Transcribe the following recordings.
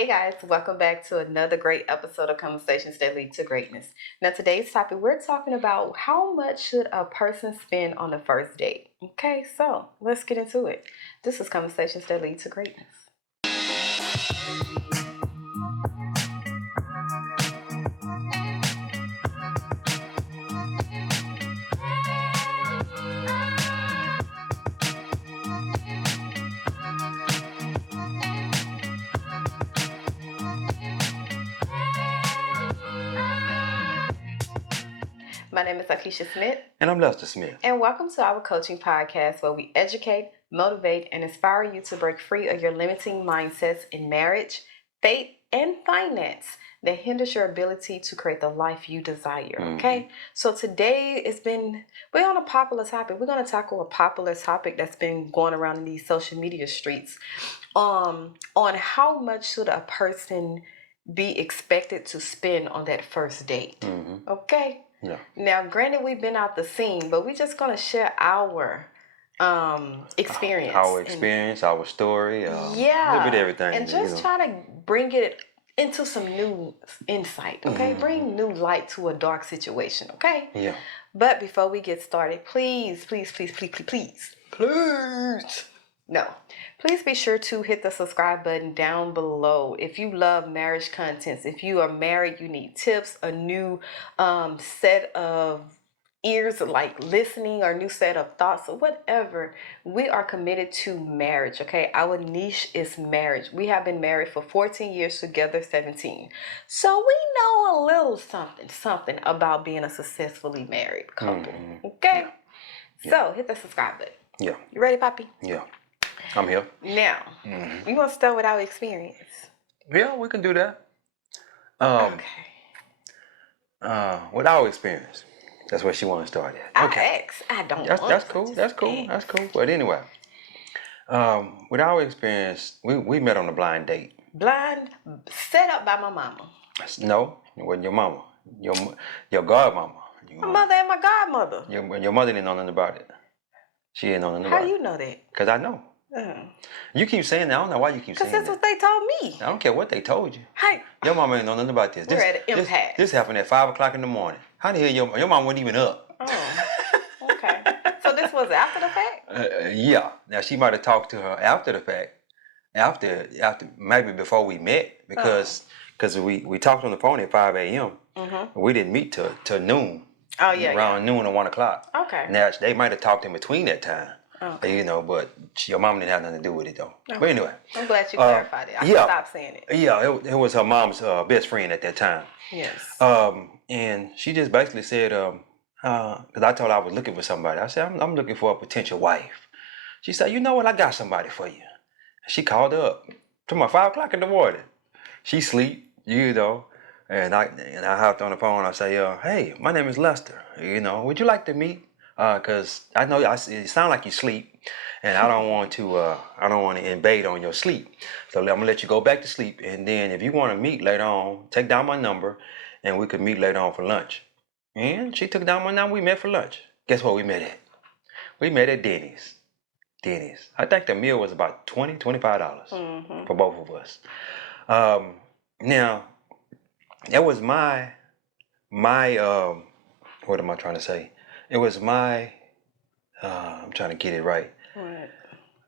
Hey guys, welcome back to another great episode of Conversations That Lead to Greatness. Now, today's topic, we're talking about how much should a person spend on the first date. Okay, so let's get into it. This is Conversations That Lead to Greatness. My name is Akeisha Smith. And I'm Lester Smith. And welcome to our coaching podcast where we educate, motivate, and inspire you to break free of your limiting mindsets in marriage, faith, and finance that hinders your ability to create the life you desire. Okay? So today we're on a popular topic. We're going to tackle a popular topic that's been going around in these social media streets on how much should a person be expected to spend on that first date. Okay? Yeah. Now, granted, we've been out the scene, but we're just going to share our experience. Our experience, our story. A little bit of everything. And just try to bring it into some new insight, okay? Bring new light to a dark situation, okay? Yeah. But before we get started, please. No. Please be sure to hit the subscribe button down below. If you love marriage contents, if you are married, you need tips, a new set of ears like listening, or new set of thoughts, or whatever, we are committed to marriage, okay? Our niche is marriage. We have been married for 14 years, together 17. So we know a little something about being a successfully married couple, okay? Yeah. So hit the subscribe button. Yeah. You ready, Poppy? Yeah. I'm here. Now, we want to start with our experience. Yeah, we can do that. Okay. With our experience. That's where she wants to start at. Okay. I don't That's want cool. That's cool. But anyway, with our experience, we met on a blind date. Blind, set up by my mama. No, it wasn't your mama. Your godmama. My mother and my godmother. Your mother didn't know nothing about it. She didn't know nothing about it. How you know that? Because I know. You keep saying that. I don't know why you keep saying that. Because that's what they told me. I don't care what they told you. Hey. Your mama ain't know nothing about this. We're at an impasse. This happened at 5 o'clock in the morning. How the hell your mama wasn't even up? Oh, okay. So this was after the fact? Yeah. Now she might have talked to her after the fact. After maybe before we met, because we talked on the phone at 5 a.m. We didn't meet till noon. Oh yeah. Around noon or 1 o'clock. Okay. Now they might have talked in between that time. Okay. But your mom didn't have nothing to do with it though. Okay. But anyway. I'm glad you clarified it. I can stop saying it. Yeah, it was her mom's best friend at that time. Yes. And she just basically said, because I told her I was looking for somebody. I said, I'm looking for a potential wife. She said, you know what? I got somebody for you. She called her up to my 5 o'clock in the morning. She sleep, and I hopped on the phone. I say, hey, my name is Lester. Would you like to meet? Because I know it sound like you sleep, and I don't want to invade on your sleep. So I'm gonna let you go back to sleep, and then if you want to meet later on, take down my number, and we could meet later on for lunch. And she took down my number. We met for lunch. Guess what we met at? We met at Denny's. I think the meal was about $25 for both of us. Now, that was my what am I trying to say? It was my, I'm trying to get it right. What?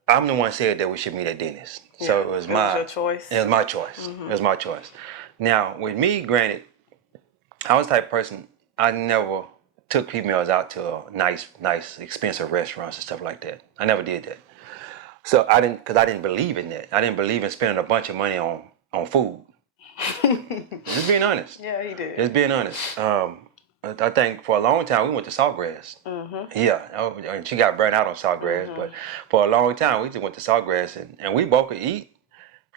I'm the one who said that we should meet at Denny's. So it was your choice? It was my choice. It was my choice. Now, with me, granted, I was the type of person, I never took females out to nice, expensive restaurants and stuff like that. I never did that. So because I didn't believe in that. I didn't believe in spending a bunch of money on food. Just being honest. Yeah, he did. Just being honest. I think for a long time we went to Saltgrass. Yeah, and she got burnt out on Saltgrass, but for a long time we just went to Saltgrass, and we both could eat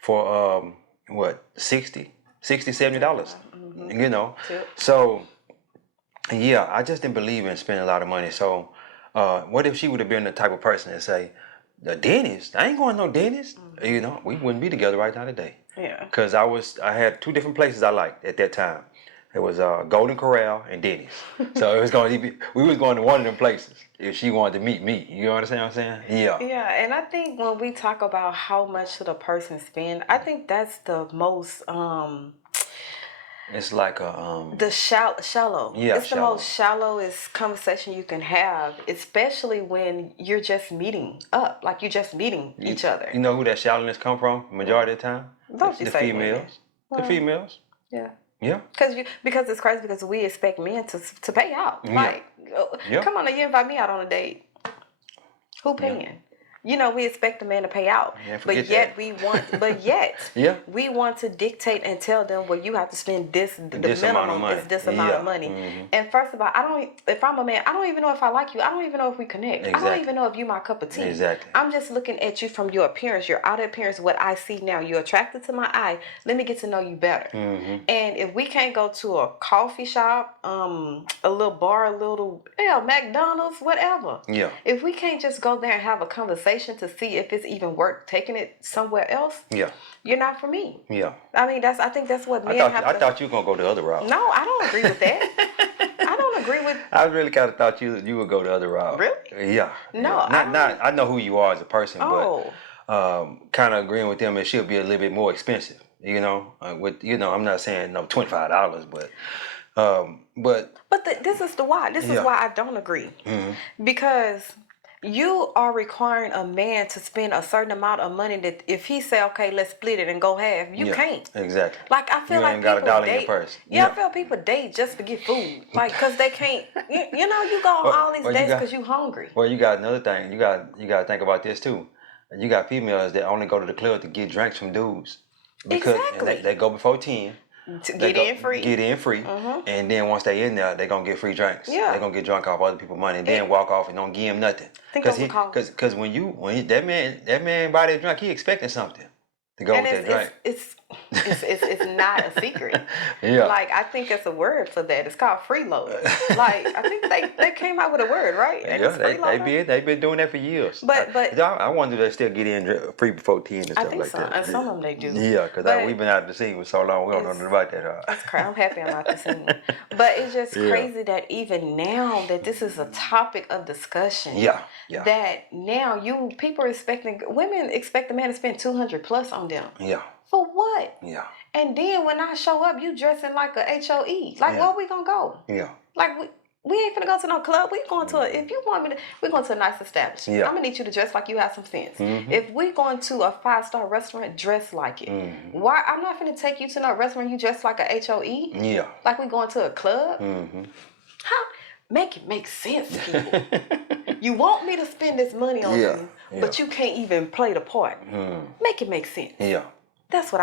for $60, $70. So yeah, I just didn't believe in spending a lot of money. So what if she would have been the type of person that say, the dentist? I ain't going to no dentist. We wouldn't be together right now today. Yeah. Because I had two different places I liked at that time. It was Golden Corral and Denny's. So it was going to be, we was going to one of them places if she wanted to meet me. You understand what I'm saying? Yeah. Yeah, and I think when we talk about how much should a person spend, I think that's the most It's like a the shallow. Yeah, It's the shallow. most shallowest conversation you can have, especially when you're just meeting up, like you're just meeting each other. You know who that shallowness come from? Majority of the time, Don't you the say females. women. The Well, females. Yeah. Yeah. Because it's crazy because we expect men to pay out. Yeah. Like, Yeah. come on, you invite me out on a date. Who paying? Yeah. You know, we expect the man to pay out, Yeah, but forget yet that. Yeah. we want to dictate and tell them, well, you have to spend this. The This amount of minimum money. is this amount of Yeah. money. Mhm. And first of all, if I'm a man, I don't even know if I like you. I don't even know if we connect. I don't Exactly. even know if you my cup of tea. Exactly. I'm just looking at you from your appearance, your outer appearance, what I see now. You're attracted to my eye. Let me get to know you better. Mm-hmm. And if we can't go to a coffee shop, a little bar, McDonald's, whatever. Yeah. If we can't just go there and have a conversation to see if it's even worth taking it somewhere else, Yeah. you're not for me. Yeah. I mean, I think that's what men I thought you were gonna go the other route. No, I don't agree with that. I don't agree with. I really kind of thought you would go the other route. Really? Yeah. No, Yeah. I know who you are as a person, Oh. but kind of agreeing with them, it should be a little bit more expensive. You know, I'm not saying no $25, but. This is the why. This is Yeah. why I don't agree. Mm-hmm. Because you are requiring a man to spend a certain amount of money that if he say, okay, let's split it and go half, you can't. Exactly. Like, I feel You like ain't got a people dollar in your date. purse. Yeah, Yeah. I feel people date just to get food. Like, because they can't, you know, you go on all these Well, you dates got- because you hungry. Well, you got another thing. You got to think about this too. You got females that only go to the club to get drinks from dudes. Because Exactly. they go before 10. To They get go- in free. Get in free. And then once they in there, they going to get free drinks. Yeah. They're going to get drunk off other people's money and then walk off and don't give him nothing. Think those are called- Because that man buy that drink, he expecting something to go And with that drink. it's not a secret. Yeah. Like, I think it's a word for that. It's called freeloader. Like, I think they came out with a word, right? And Yeah, it's freeloader. they've been doing that for years. But- I wonder if they still get in free before 10 and stuff think like so. that. And some of them they do. Yeah, because But- we've been out of the scene for so long, we don't know nothing about that. It's crazy. I'm happy I'm not the same. But it's just Yeah. crazy that even now that this is a topic of discussion. Yeah. That now people are expecting women expect the man to spend 200 plus on them. Yeah. For what? Yeah. And then when I show up, you dressing like a HOE. Like, Yeah. where we gonna go? Yeah. Like, we ain't finna go to no club. We going to if you want me to, we're going to a nice establishment. Yeah. I'm gonna need you to dress like you have some sense. Mhm. If we going to a 5-star restaurant, dress like it. Why? I'm not finna take you to no restaurant. You dress like a HOE. Yeah. Like we going to a club. Mm-hmm. How? Make it make sense, people. You want me to spend this money on Yeah, you, yeah. but you can't even play the part. Make it make sense. Yeah. That's what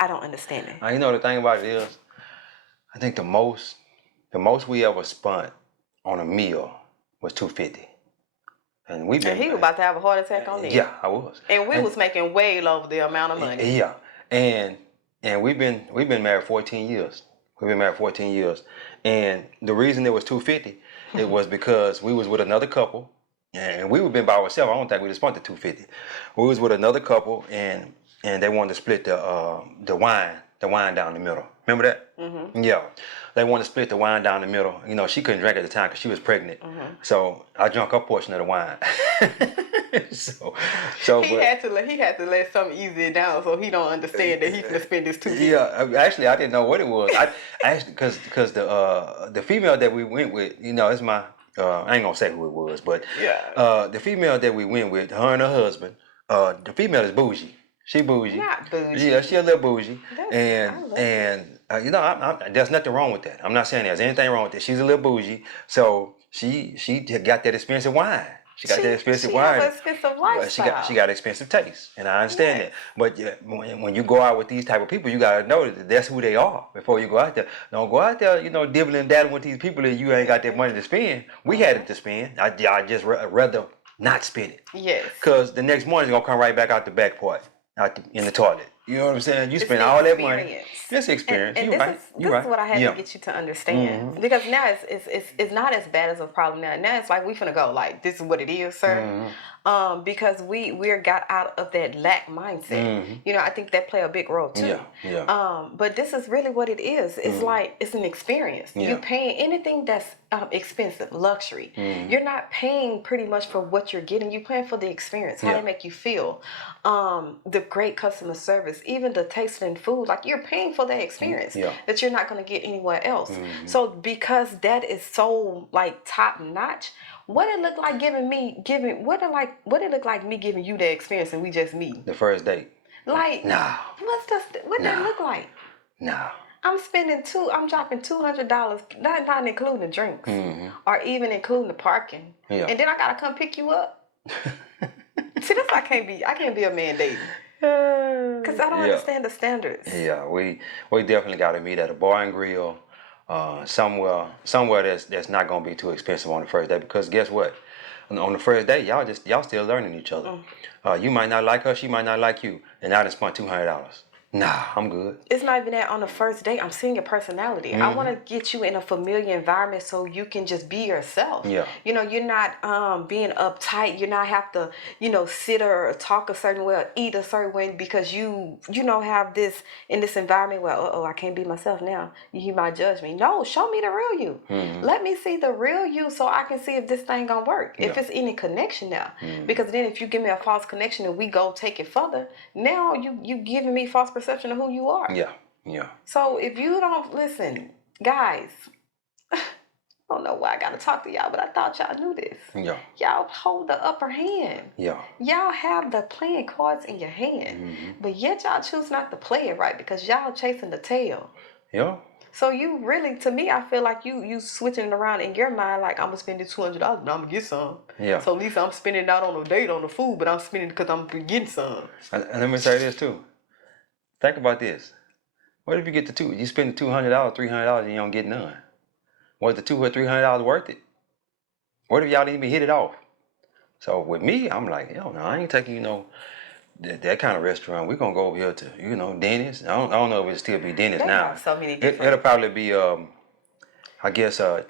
I don't understand. It. Now, you know the thing about it is, I think the most we ever spent on a meal was $250, and we've been. And he was about to have a heart attack on this. Yeah, I was. And we was making way over the amount of money. Yeah, and we've been married 14 years. We've been married 14 years, and the reason it was $250, it was because we was with another couple, and we would been by ourselves. I don't think we just spent the $250. We was with another couple, and they wanted to split the wine down the middle. Remember that? Mm-hmm. Yeah, they wanted to split the wine down the middle. You know, she couldn't drink at the time because she was pregnant, so I drank her portion of the wine. so He had to let something ease it down so he don't understand that he finna spend this $250. Yeah, actually, I didn't know what it was. I actually because the female that we went with, you know, it's my I ain't gonna say who it was, but Yeah. the female that we went with, her and her husband, the female is bougie. She bougie. Not bougie. Yeah, she a little bougie, I love and you know, there's nothing wrong with that. I'm not saying there's anything wrong with that. She's a little bougie, so she got that expensive wine. She got that expensive wine. She has an expensive lifestyle. She got expensive taste, and I understand that. But when you go out with these type of people, you gotta know that that's who they are before you go out there. Don't go out there, you know, dibbling and dabbling with these people that you ain't got that money to spend. We had it to spend. I just rather not spend it. Yes. Cause the next morning it's gonna come right back out the back part, in the toilet. You know what I'm saying? You spend the all that money. experience. It's experience. And You're this right. is what I had to get you to understand. Because now it's not as bad as a problem now. Now it's like we finna go. Like, this is what it is, sir. because we're got out of that lack mindset. You know, I think that play a big role too. But this is really what it is. It's like it's an experience. You're paying anything that's expensive, luxury. You're not paying pretty much for what you're getting. You're paying for the experience, how they make you feel, the great customer service, even the tasting food. Like you're paying for that experience that you're not going to get anywhere else. So because that is so like top notch, what it look like what it look like me giving you the experience and we just meet The first date. like No. what that look like? No. I'm dropping $200, not including drinks or even including the parking. And then I gotta come pick you up. See, that's why I can't be a man dating. Cause I don't understand the standards. Yeah, we definitely gotta meet at a bar and grill, somewhere that's not gonna be too expensive on the first day. Because guess what? On the first day, y'all still learning each other. You might not like her, she might not like you, and I done spent $200. Nah, I'm good. It's not even that on the first date. I'm seeing your personality. I want to get you in a familiar environment so you can just be yourself. Yeah. You know, you're not being uptight. You're not have to, sit or talk a certain way or eat a certain way because you have this in this environment where, I can't be myself now. You might judge me. No, show me the real you. Let me see the real you so I can see if this thing gonna work. If it's any connection now. Because then if you give me a false connection and we go take it further, now you giving me false perception of who you are. Yeah. So if you don't listen, guys, I don't know why I gotta talk to y'all, but I thought y'all knew this. Yeah. Y'all hold the upper hand. Yeah. Y'all have the playing cards in your hand, but yet y'all choose not to play it right because y'all chasing the tail. Yeah. So you really, to me, I feel like you switching it around in your mind, like I'm gonna spend this $200 and I'm gonna get some. Yeah. So at least I'm spending it out on a date on the food, but I'm spending it because I'm getting some. And let me say this too. Think about this. What if you get you spend the $200, $300 and you don't get none? Was the $200 or $300 worth it? What if y'all didn't even hit it off? So with me, I'm like, no, I ain't taking that kind of restaurant. We're gonna go over here to Dennis. I don't know if it'll still be Dennis They now. have so many different. It'll probably be I guess it'll be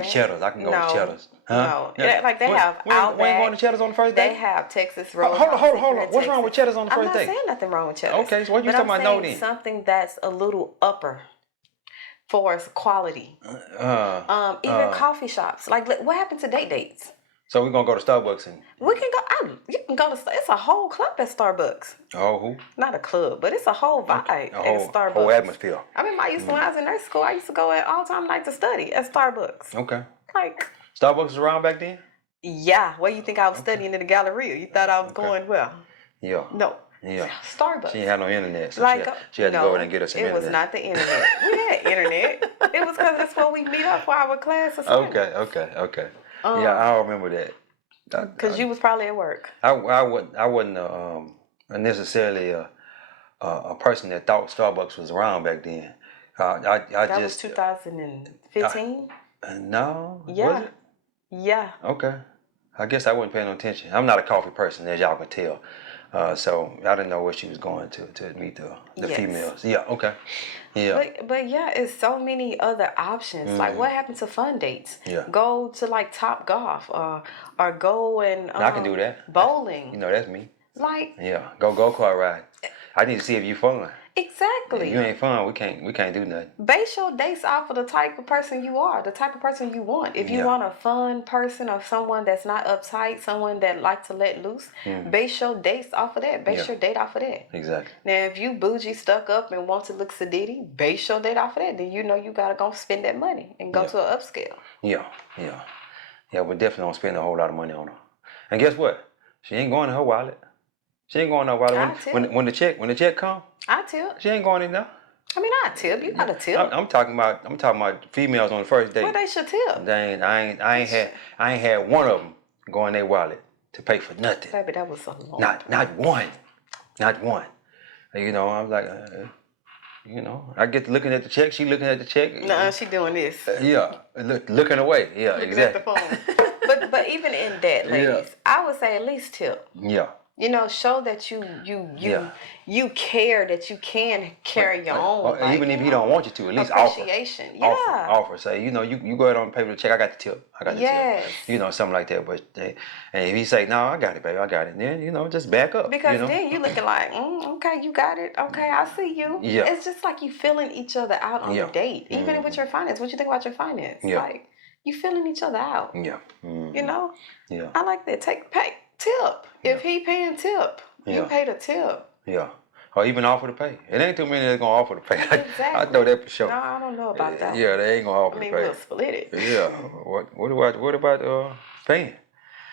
Cheddar's. I can go to Cheddar's. Huh? No, like they have Outback. We ain't going to Cheddar's on the first day? They have Texas Roadhouse. Hold on. What's wrong with Cheddar's on the first day? I'm not saying nothing wrong with Cheddar's. Okay, so what you talking about no then? Something that's a little upper for its quality. Even coffee shops. Like what happened to dates? So we're gonna go to Starbucks and we can go. You can go to. It's a whole club at Starbucks. Oh, who? Not a club, but it's a whole vibe at Starbucks. Whole atmosphere. I mean, when I was in nurse school, I used to go at all time night to study at Starbucks. Okay. Like Starbucks was around back then? Yeah. Where you think I was studying in the Galleria? You thought I was going well? Yeah. No. Yeah. Starbucks. She ain't had no internet, so like she had to go in and get us some internet. It was not the internet. We had internet. It was because that's where we meet up for our class assignments. Okay. Yeah, I remember that. Because you was probably at work. I wasn't necessarily a person that thought Starbucks was around back then. That was 2015? No. Yeah. Was it? Yeah. Okay. I guess I wasn't paying no attention. I'm not a coffee person, as y'all can tell. So I didn't know where she was going to meet the females. Yeah, okay. Yeah. But yeah, it's so many other options. Like what happened to fun dates? Yeah. Go to like Top Golf or go and I can do that. Bowling. That's me. Like go kart ride. I need to see if you fun. Exactly. If you ain't fun, we can't do nothing. Base your dates off of the type of person you are, the type of person you want. If you want a fun person or someone that's not uptight, someone that likes to let loose, base your dates off of that. Base your date off of that. Exactly. Now, if you bougie, stuck up, and want to look sedity, base your date off of that. Then you know you gotta go spend that money and go to an upscale. Yeah, we definitely don't spend a whole lot of money on her. And guess what? She ain't going to her wallet. She ain't going to her wallet. When the check come, I tip. She ain't going in there. I mean, I tip. You got to tip. I'm talking about females on the first date. Well, they should tip. I ain't had one of them go in their wallet to pay for nothing. Baby, that was so long. Not one. I was like, I get to looking at the check. She looking at the check. No, she doing this. Looking away. Yeah, looking exactly. At the phone. but even in that, ladies, I would say at least tip. Yeah. You know, show that Yeah. you care, that you can carry your own, Or like, even you if he don't know, want you to, at least offer. appreciation. Offer, Yeah. offer. Say, you go ahead on paper check. I got the tip. I got the tip. Yes. Something like that. But and if he say, no, I got it, baby, I got it. Then just back up. Because then you looking like, okay, you got it. Okay, I see you. Yeah. It's just like you feeling each other out on the Yeah. date, even with your finance. What you think about your finance? Yeah. Like, you feeling each other out. Yeah. You know. Yeah. I like that. Pay tip. If he paying tip, you pay the tip. Yeah. Or even offer to pay. It ain't too many that's gonna offer to pay. Exactly. I know that for sure. No, I don't know about that. Yeah, they ain't gonna offer I mean, to pay. we'll split it. Yeah. What about paying?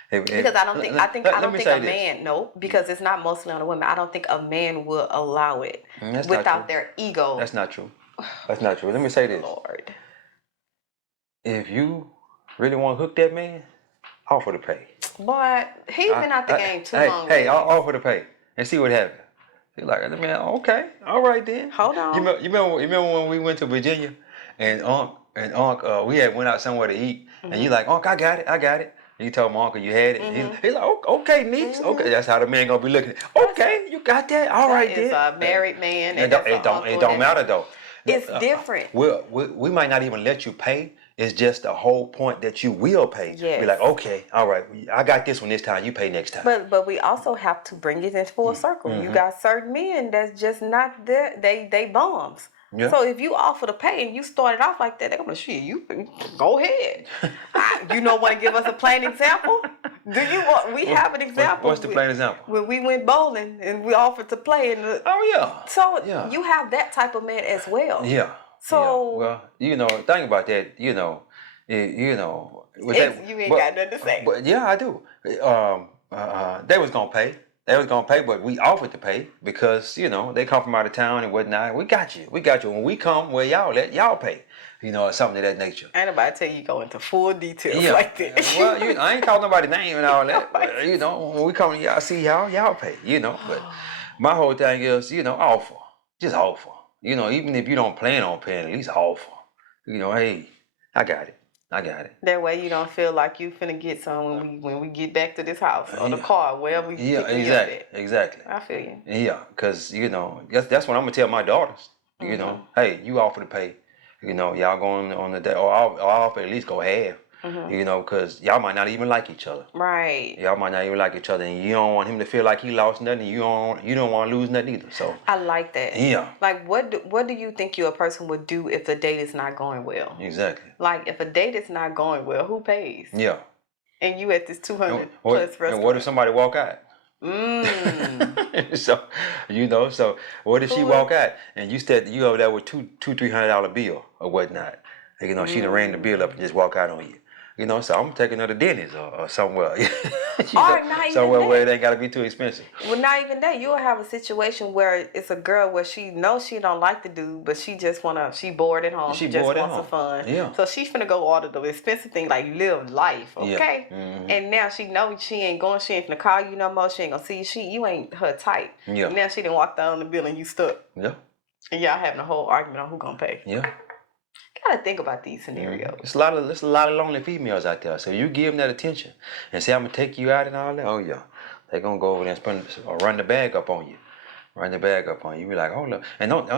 Because I don't think a man, no, because it's not mostly on the women. I don't think a man will allow it without their ego. That's not true. That's not true. Let me say this. Lord. If you really want to hook that man, offer to pay. Boy, he's been out the game too long. Hey, I'll offer to pay and see what happens. He's like, man, okay, all right then. Hold on. You remember when we went to Virginia and Unc, we had went out somewhere to eat, and you like, Unc, I got it. And you told my uncle you had it. And he's like, okay, niece. Okay, that's how the man gonna be looking. Okay, you got that. All right then. It's a married man. It don't matter though. It's different. We might not even let you pay. It's just the whole point that you will pay. Yes. Be like, okay, all right, I got this one this time. You pay next time. But we also have to bring it in full circle. You got certain men that's just not there. They bums. Yeah. So if you offer to pay and you started off like that, they're gonna shit. You go ahead. You don't want to give us a plain example? Do you want? We have an example. What's the plain example? When we went bowling and we offered to play. So you have that type of man as well. Yeah. So think about that. You ain't got nothing to say. But yeah, I do. They was gonna pay. But we offered to pay because they come from out of town and whatnot. We got you. When we come, where y'all at, y'all pay. Something of that nature. Ain't nobody tell you go into full details like that. Well, I ain't calling nobody's name and all that. But, when we come to y'all, see y'all pay. But my whole thing is, offer. Just offer. Even if you don't plan on paying, at least offer. Hey, I got it. That way you don't feel like you finna get some when we get back to this house or the car, wherever we exactly. I feel you. Yeah, because that's what I'm gonna tell my daughters. Hey, you offer to pay. Y'all going on the day, or I'll offer at least go half. Because y'all might not even like each other. Right. Y'all might not even like each other, and you don't want him to feel like he lost nothing. And you don't want to lose nothing either. So I like that. Yeah. Like, what do you think a person would do if the date is not going well? Exactly. Like, if a date is not going well, who pays? Yeah. And you at this 200 plus restaurant. And what if somebody walk out? So what if she walk out and you over there with $200-$300 bill or whatnot? She done ran the bill up and just walk out on you. So I'm taking her to Denny's or somewhere. Somewhere where it ain't gotta be too expensive. Well, not even that. You'll have a situation where it's a girl where she knows she don't like the dude, but she just she bored at home. She just wants some fun. Yeah. So she's finna go order the expensive thing, like live life, okay? Yeah. Mm-hmm. And now she knows she ain't finna call you no more. She ain't gonna see you. You ain't her type. Yeah. Now she done walked down the bill and you stuck. Yeah. And y'all having a whole argument on who gonna pay. Yeah. Gotta think about these scenarios. There's a lot of lonely females out there. So you give them that attention and say, I'm gonna take you out and all that. Oh yeah, they're gonna go over there and spend or run the bag up on you. You be like, hold up, and don't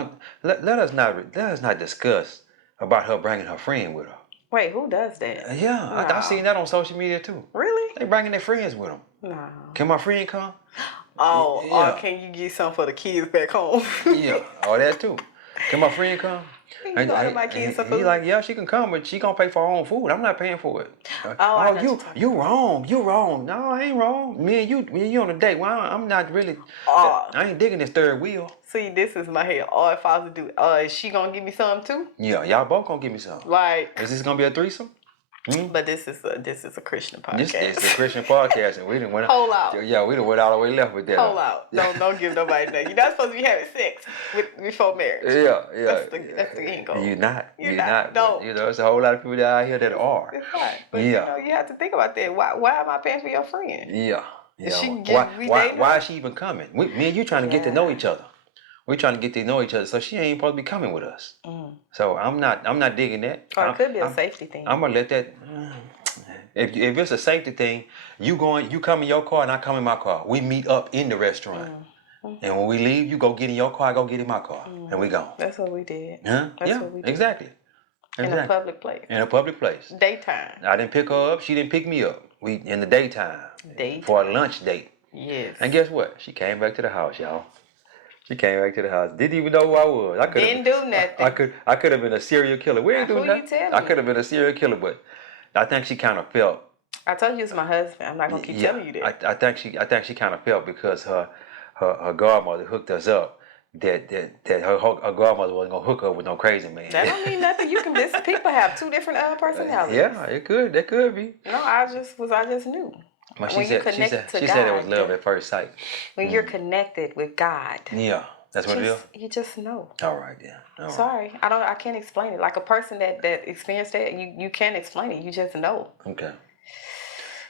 let us not discuss about her bringing her friend with her. Wait, who does that? Yeah, no. I've seen that on social media too. Really? They bringing their friends with them. No. Can my friend come? Oh, yeah. Or can you get something for the kids back home? Yeah, all that too. Can my friend come? My kids some food. He like, yeah, she can come, but she gonna pay for her own food. I'm not paying for it. You wrong. No, I ain't wrong. Me and you on a date. Well, I'm not really. I ain't digging this third wheel. See, this is my head. Or if I was to do, is she gonna give me something too? Yeah, y'all both gonna give me something. Like, is this gonna be a threesome? But this is a Christian podcast. This is a Christian podcast, and we didn't went Hold out. Yeah, we didn't went all the way left with that. Hold out. Don't give nobody that. You're not supposed to be having sex before marriage. Yeah. That's the end goal. You're not. Don't. There's a whole lot of people out here that are. It's not. But you have to think about that. Why am I paying for your friend? Yeah. Why is she even coming? Me and you trying to get to know each other. We're trying to get to know each other, so she ain't supposed to be coming with us. So I'm not digging that. Or it could be a safety thing. I'm gonna let that. if it's a safety thing, you come in your car and I come in my car. We meet up in the restaurant. And when we leave, you go get in your car, I go get in my car. And we gone. That's what we did. Huh? That's Yeah, what we did. exactly. In a public place. In a public place. Daytime. I didn't pick her up. She didn't pick me up. We in the daytime. For a lunch date. Yes. And guess what? She came back to the house, y'all. She came back to the house. Didn't even know who I was. Didn't do nothing. I could have been a serial killer. We ain't doing nothing. I could have been a serial killer, but I think she kind of felt. I told you it's my husband. I'm not gonna keep telling you that. I think she kind of felt because her godmother hooked us up. That her godmother wasn't gonna hook up with no crazy man. That don't mean nothing. You can listen. People have two different personalities. Yeah, it could. That could be. No, I just knew. But she said it was love at first sight. When you're connected with God. Yeah, that's what it is. You just know. All right, yeah. All Sorry, right. I can't explain it. Like a person that experienced that, you can't explain it. You just know. Okay.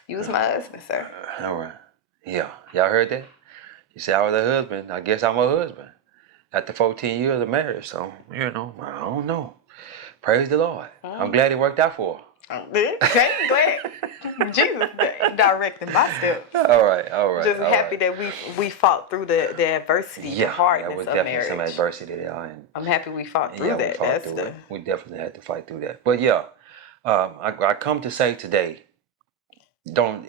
You was my husband, sir. All right. Yeah, y'all heard that? She said I was her husband. I guess I'm her husband. After 14 years of marriage, so I don't know. Praise the Lord. I'm glad it worked out for her. Okay, glad. Jesus directed my steps. All right. Just happy that we fought through the adversity, the hardness was of definitely marriage. some adversity there. And I'm happy we fought through that. We definitely had to fight through that. But yeah, I come to say today, don't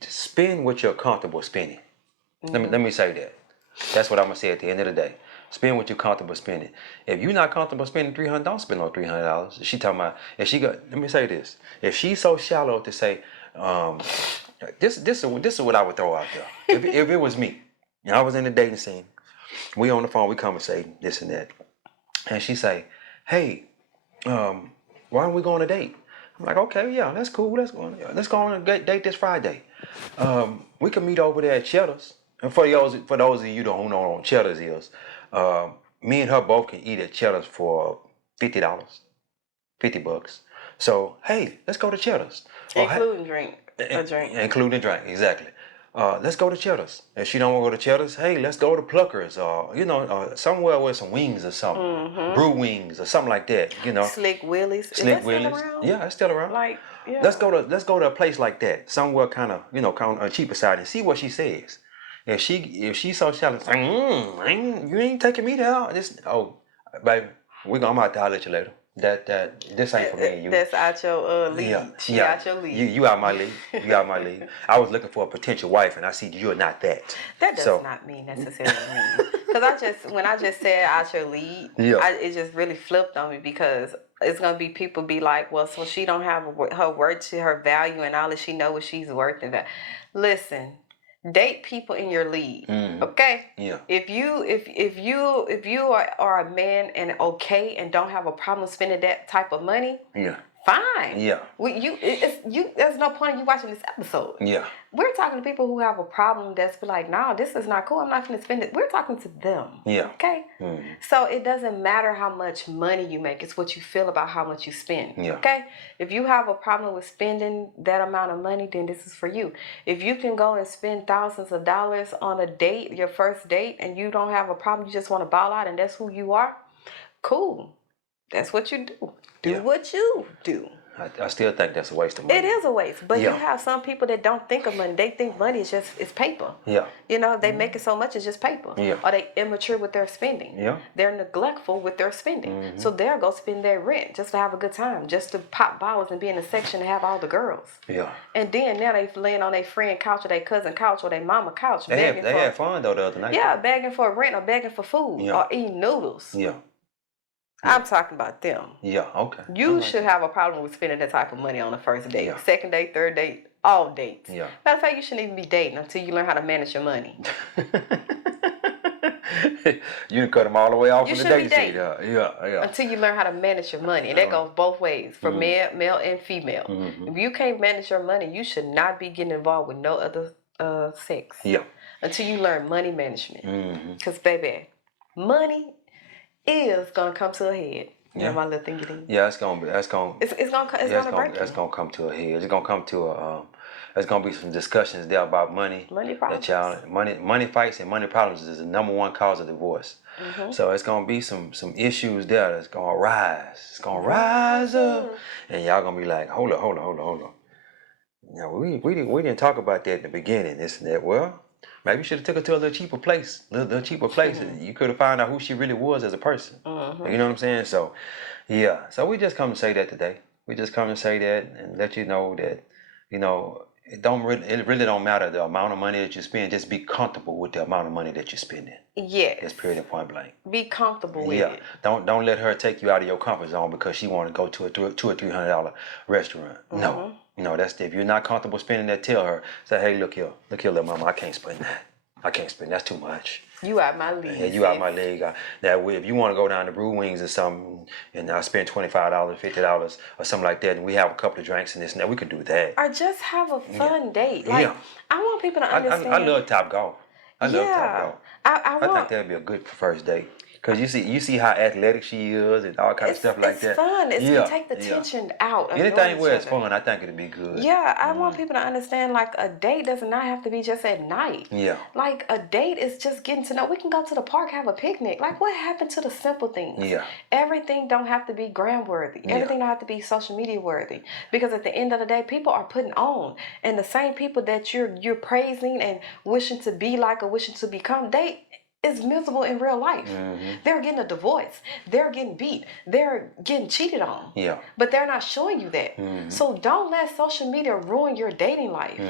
spend what you're comfortable spending. Let me say that. That's what I'm gonna say at the end of the day. Spend what you're comfortable spending. If you're not comfortable spending $300, don't spend no $300. She talking about if she got. Let me say this. If she's so shallow to say, this is what I would throw out there. If it was me, and I was in the dating scene, we on the phone, we conversating this and that, and she say, hey, why don't we go on a date? I'm like, okay, yeah, that's cool. Let's go on a date this Friday. We can meet over there at Cheddar's. And for those of you who don't know what Cheddar's is, me and her both can eat at Cheddar's for $50, $50. So hey, let's go to Cheddar's. Including drink. Including drink, exactly. Let's go to Cheddar's. If she don't want to go to Cheddar's, hey, let's go to Pluckers or somewhere with some wings or something, brew wings or something like that. Slick Willie's. Slick Willie's. Yeah, it's still around. Like, yeah. Let's go to a place like that, somewhere kind of on a cheaper side, and see what she says. If she's so shallow, like, you ain't taking me there. Baby, I'm out to holler at you later. This ain't for me and you. That's out your league. Yeah. Out your league. You out my league. You out my league. I was looking for a potential wife, and I see you're not that. That does not mean necessarily mean. Because when I just said out your league, it just really flipped on me because it's gonna be people be like, well, so she don't have her worth to her value and all that she know what she's worth and that. Listen. Date people in your league, okay? Yeah. If you are a man and okay and don't have a problem spending that type of money, fine. Yeah. There's no point in you watching this episode. Yeah. We're talking to people who have a problem that's like, nah, this is not cool. I'm not going to spend it. We're talking to them. Yeah. Okay? So it doesn't matter how much money you make. It's what you feel about how much you spend. Yeah. Okay? If you have a problem with spending that amount of money, then this is for you. If you can go and spend thousands of dollars on a date, your first date, and you don't have a problem, you just want to ball out and that's who you are, cool. That's what you do. Do what you do. I still think that's a waste of money. It is a waste, but you have some people that don't think of money. They think money is it's paper. Yeah. They make it so much it's just paper. Yeah. Or they immature with their spending. Yeah. They're neglectful with their spending. So they'll go spend their rent just to have a good time, just to pop bottles and be in a section and have all the girls. Yeah. And then now they laying on their friend couch or their cousin couch or their mama couch. They had fun though the other night. Yeah, begging for rent or begging for food or eating noodles. Yeah. I'm talking about them. Yeah, okay. You should have a problem with spending that type of money on the first date, Yeah. second date, third date, all dates. Yeah. Matter of fact, you shouldn't even be dating until you learn how to manage your money. You done cut them all the way off You from the shouldn't be dating scene. dating. Yeah. Until you learn how to manage your money. And that goes both ways, for male and female. If you can't manage your money, you should not be getting involved with no other sex. Yeah. Until you learn money management. Because, baby, money is going to come to a head. You know my little thingy. Yeah, it's gonna break you. It's gonna come to a head. It's gonna come to a. There's gonna be some discussions there about money. Money problems. Money fights and money problems is the number one cause of divorce. So it's gonna be some issues there that's gonna rise. It's gonna rise up, and y'all gonna be like, hold up. You know, we didn't talk about that in the beginning, this and that. Well, maybe you should have took her to a little cheaper place, little cheaper place, and you could have found out who she really was as a person. You know what I'm saying? So, yeah. So we just come to say that today. We just come to say that and let you know that, you know, it really don't matter the amount of money that you spend. Just be comfortable with the amount of money that you're spending. Yes. That's period and point blank. Be comfortable with Yeah. it. Don't let her take you out of your comfort zone because she want to go to a $200 or $300 restaurant. No. No, that's if you're not comfortable spending that, tell her. Say, hey, look here, little mama, I can't spend that. I can't spend. That's too much. You out my league. Yeah, you out my league. That way, if you want to go down to Brew Wings or something, and I spend $25, $50 or something like that, and we have a couple of drinks and this and that, we could do that. Or just have a fun date. Like I want people to understand. I love Top Golf. I love Top Golf. I think that'd be a good first date. Cause you see how athletic she is and all kind of stuff like that. It's fun. It's to take the tension out of anything where it's fun. I think it'd be good. Yeah, I want people to understand like a date does not have to be just at night. Yeah. Like a date is just getting to know. We can go to the park, have a picnic. Like what happened to the simple things? Yeah. Everything don't have to be gram worthy. Everything don't have to be social media worthy. Because at the end of the day, people are putting on, and the same people that you're praising and wishing to be like or wishing to become, they is miserable in real life. They're getting a divorce. They're getting beat. They're getting cheated on. Yeah. But they're not showing you that. So don't let social media ruin your dating life.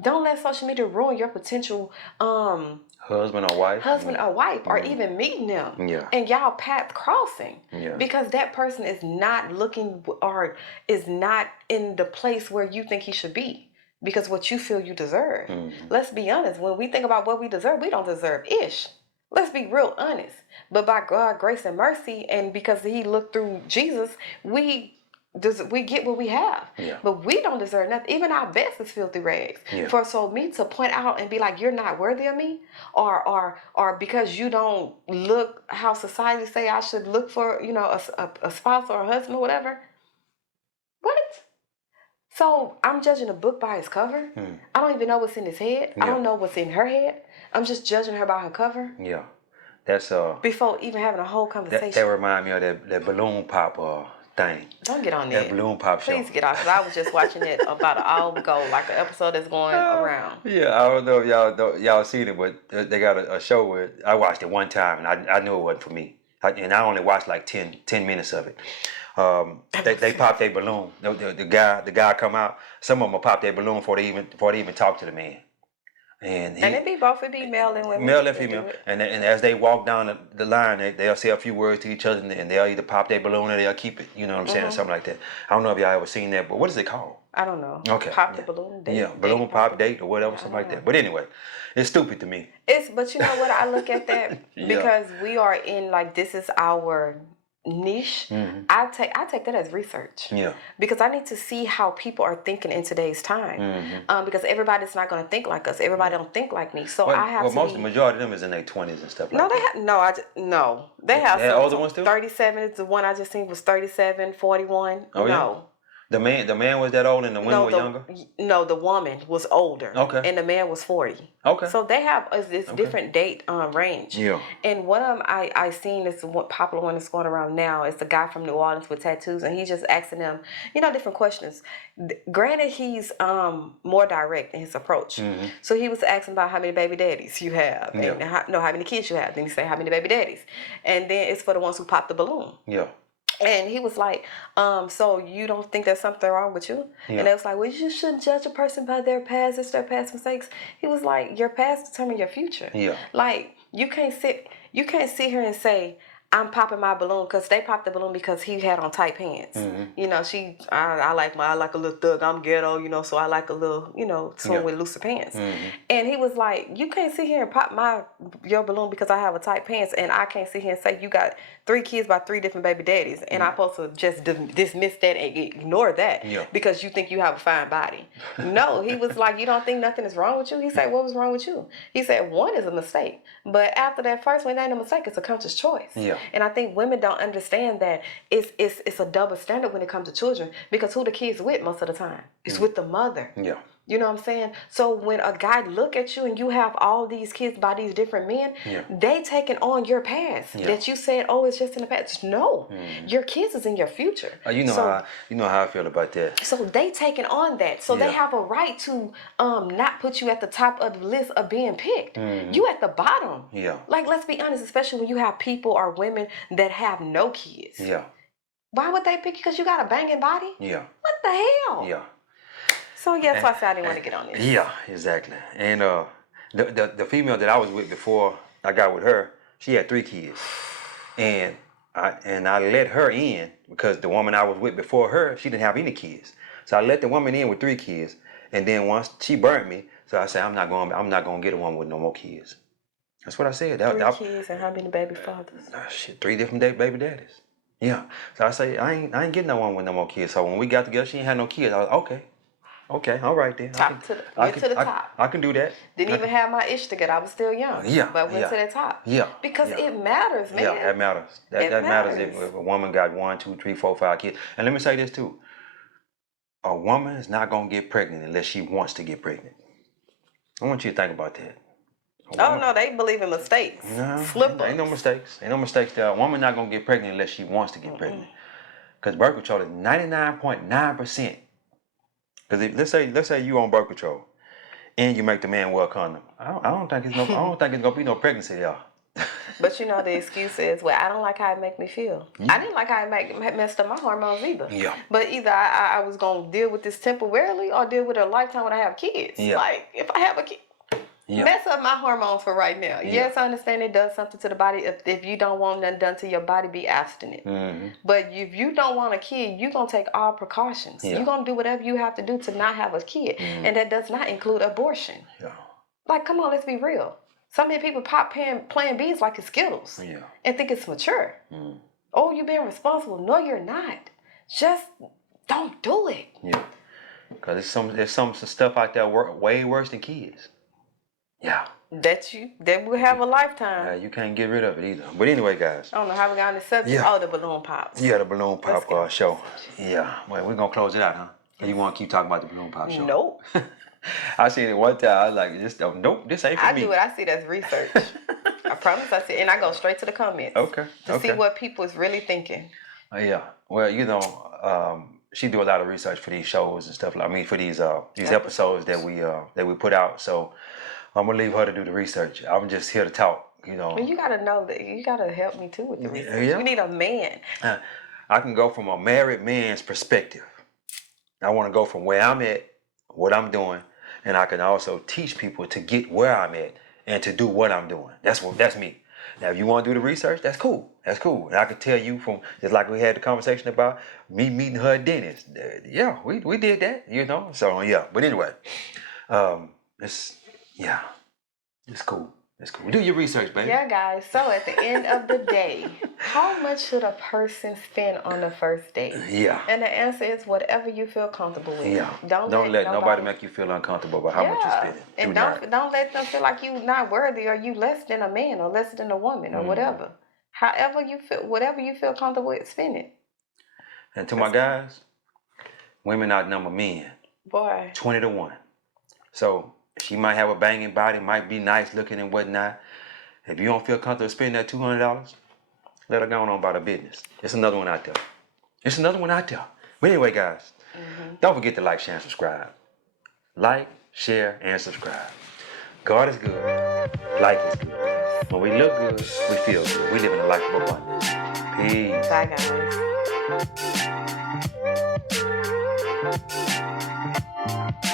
Don't let social media ruin your potential husband or wife. Or even meeting them. Yeah. And y'all path crossing. Yeah. Because that person is not looking or is not in the place where you think he should be. Because what you feel you deserve. Let's be honest. When we think about what we deserve, we don't deserve ish. Let's be real honest. But by God's grace and mercy, and because he looked through Jesus, we get what we have. Yeah. But we don't deserve nothing. Even our best is filthy rags. Yeah. So me to point out and be like, you're not worthy of me, or because you don't look how society say I should look for, you know, a spouse or a husband or whatever. What? So I'm judging a book by its cover. I don't even know what's in his head. I don't know what's in her head. I'm just judging her by her cover. Yeah, that's before even having a whole conversation. That remind me of that balloon pop thing. Don't get on that. That balloon pop show. Please get off, because I was just watching it about an hour ago, like an episode that's going around. Yeah, I don't know if y'all seen it, but they got a show where I watched it one time and I knew it wasn't for me. And I only watched like 10 minutes of it. They pop their balloon. The guy come out. Some of them will pop their balloon before they even talk to the man. And it be both. It be male and women. Male and female. And as they walk down the line, they'll say a few words to each other, and they'll either pop their balloon or they'll keep it. You know what I'm saying? Or something like that. I don't know if y'all ever seen that, but what is it called? I don't know. Okay. Pop the balloon date. Yeah, balloon pop date or whatever, something like that. But anyway, it's stupid to me. But you know what? I look at that because we are in, like, this is our niche. I take that as research. Yeah. Because I need to see how people are thinking in today's time. Because everybody's not going to think like us. Everybody don't think like me. So I have to. Well, the majority of them is in their 20s and stuff like that. They have some older ones too. 37. The one I just seen was 37, 41. Oh, no. Yeah? The man was that old and the women were younger? No, the woman was older. Okay. And the man was 40. Okay. So they have this different date range. Yeah. And one of them I seen is one popular one that's going around now. It's the guy from New Orleans with tattoos, and he's just asking them, different questions. Granted, he's more direct in his approach. So he was asking about how many baby daddies you have, and how many kids you have. Then he say how many baby daddies, and then it's for the ones who pop the balloon. Yeah. And he was like, so you don't think there's something wrong with you? Yeah. And they was like, well, you shouldn't judge a person by their past. It's their past mistakes. He was like, your past determine your future. Yeah. Like, you can't sit here and say, I'm popping my balloon, because they popped the balloon because he had on tight pants. I like a little thug. I'm ghetto, so I like a little, someone with looser pants. And he was like, you can't sit here and pop your balloon because I have a tight pants, and I can't sit here and say you got 3 kids by 3 different baby daddies, and I'm supposed to just dismiss that and ignore that because you think you have a fine body. No, he was like, you don't think nothing is wrong with you? He said, what was wrong with you? He said, one is a mistake, but after that first one, it ain't a mistake. It's a conscious choice. Yeah. And I think women don't understand that it's a double standard when it comes to children, because who the kids with most of the time? It's with the mother. Yeah. You know what I'm saying? So when a guy look at you and you have all these kids by these different men, Yeah. they taking on your past Yeah. that you said, oh, it's just in the past. No, your kids is in your future. You know how I feel about that. So they taking on that. So they Yeah. have a right to not put you at the top of the list of being picked. You at the bottom. Yeah. Like, let's be honest, especially when you have people or women that have no kids. Yeah. Why would they pick you? Because you got a banging body? Yeah. What the hell? Yeah. So yeah, that's why I said I didn't want to get on this. Yeah, exactly. And the female that I was with before I got with her, she had 3 kids, and I let her in because the woman I was with before her, she didn't have any kids. So I let the woman in with 3 kids, and then once she burnt me, so I said I'm not going to get a woman with no more kids. That's what I said. 3 kids and how many baby fathers? 3 different baby daddies. Yeah. So I say I ain't getting no one with no more kids. So when we got together, she ain't had no kids. I was okay. Okay, all right then. Top to the top. I can do that. Didn't even have my ish together. I was still young. Yeah, But went yeah. to the top. Yeah. Because yeah. it matters, man. Yeah, that matters. That matters if a woman got 1, 2, 3, 4, 5 kids. And let me say this too. A woman is not gonna get pregnant unless she wants to get pregnant. I want you to think about that. Oh no, they believe in mistakes. No, Slip ain't no mistakes. Ain't no mistakes there. A woman not gonna get pregnant unless she wants to get pregnant. Because birth control is 99.9%. Because let's say you on birth control and you make the man wear a condom. I don't think it's gonna be no pregnancy there. But you know the excuse is, well, I don't like how it make me feel. I didn't like how it messed up my hormones either. Yeah. But either I was gonna deal with this temporarily or deal with it a lifetime when I have kids. Yeah. Like if I have a kid. Yeah. Mess up my hormones for right now. Yeah. Yes, I understand it does something to the body. If you don't want nothing done to your body, be abstinent. Mm-hmm. But if you don't want a kid, you're going to take all precautions. Yeah. You're going to do whatever you have to do to not have a kid. And that does not include abortion. Yeah. Like, come on, let's be real. So many people pop Plan B's like it's Skittles and think it's mature. Oh, you're being responsible. No, you're not. Just don't do it. Yeah. Because there's some stuff out there way worse than kids. Yeah. That will have a lifetime. You can't get rid of it either. But anyway, guys. I don't know how we got on this subject. Yeah. Oh, the balloon pops. Yeah, the balloon pop show. Yeah. Well, we're going to close it out, huh? You want to keep talking about the balloon pop show? Nope. I seen it one time. I was like, nope, this ain't for me. I do what I see that's research. I promise I see. And I go straight to the comments. Okay. To see what people is really thinking. Yeah. Well, she do a lot of research for these shows and stuff. For these episodes that we put out. So I'm gonna leave her to do the research. I'm just here to talk. Well, you gotta know that you gotta help me too with the research. Yeah. We need a man. I can go from a married man's perspective. I want to go from where I'm at, what I'm doing, and I can also teach people to get where I'm at and to do what I'm doing. That's me. Now, if you want to do the research, that's cool. That's cool. And I can tell you from, just like we had the conversation about me meeting her at Dennis. Yeah, we did that, So, yeah. But anyway, it's cool. It's cool. Do your research, baby. Yeah, guys. So at the end of the day, how much should a person spend on the first date? Yeah. And the answer is whatever you feel comfortable with. Yeah. Don't let nobody make you feel uncomfortable about how much you're spending. And don't let them feel like you not worthy or you less than a man or less than a woman or whatever. However you feel, whatever you feel comfortable with, spend it. And to my guys, women outnumber men. Boy. 20-1. So she might have a banging body, might be nice looking and whatnot. If you don't feel comfortable spending that $200, let her go on about her business. It's another one out there. But anyway, guys, don't forget to like, share, and subscribe. Like, share, and subscribe. God is good. Life is good. When we look good, we feel good. We live in a life of abundance. Peace. Bye, guys.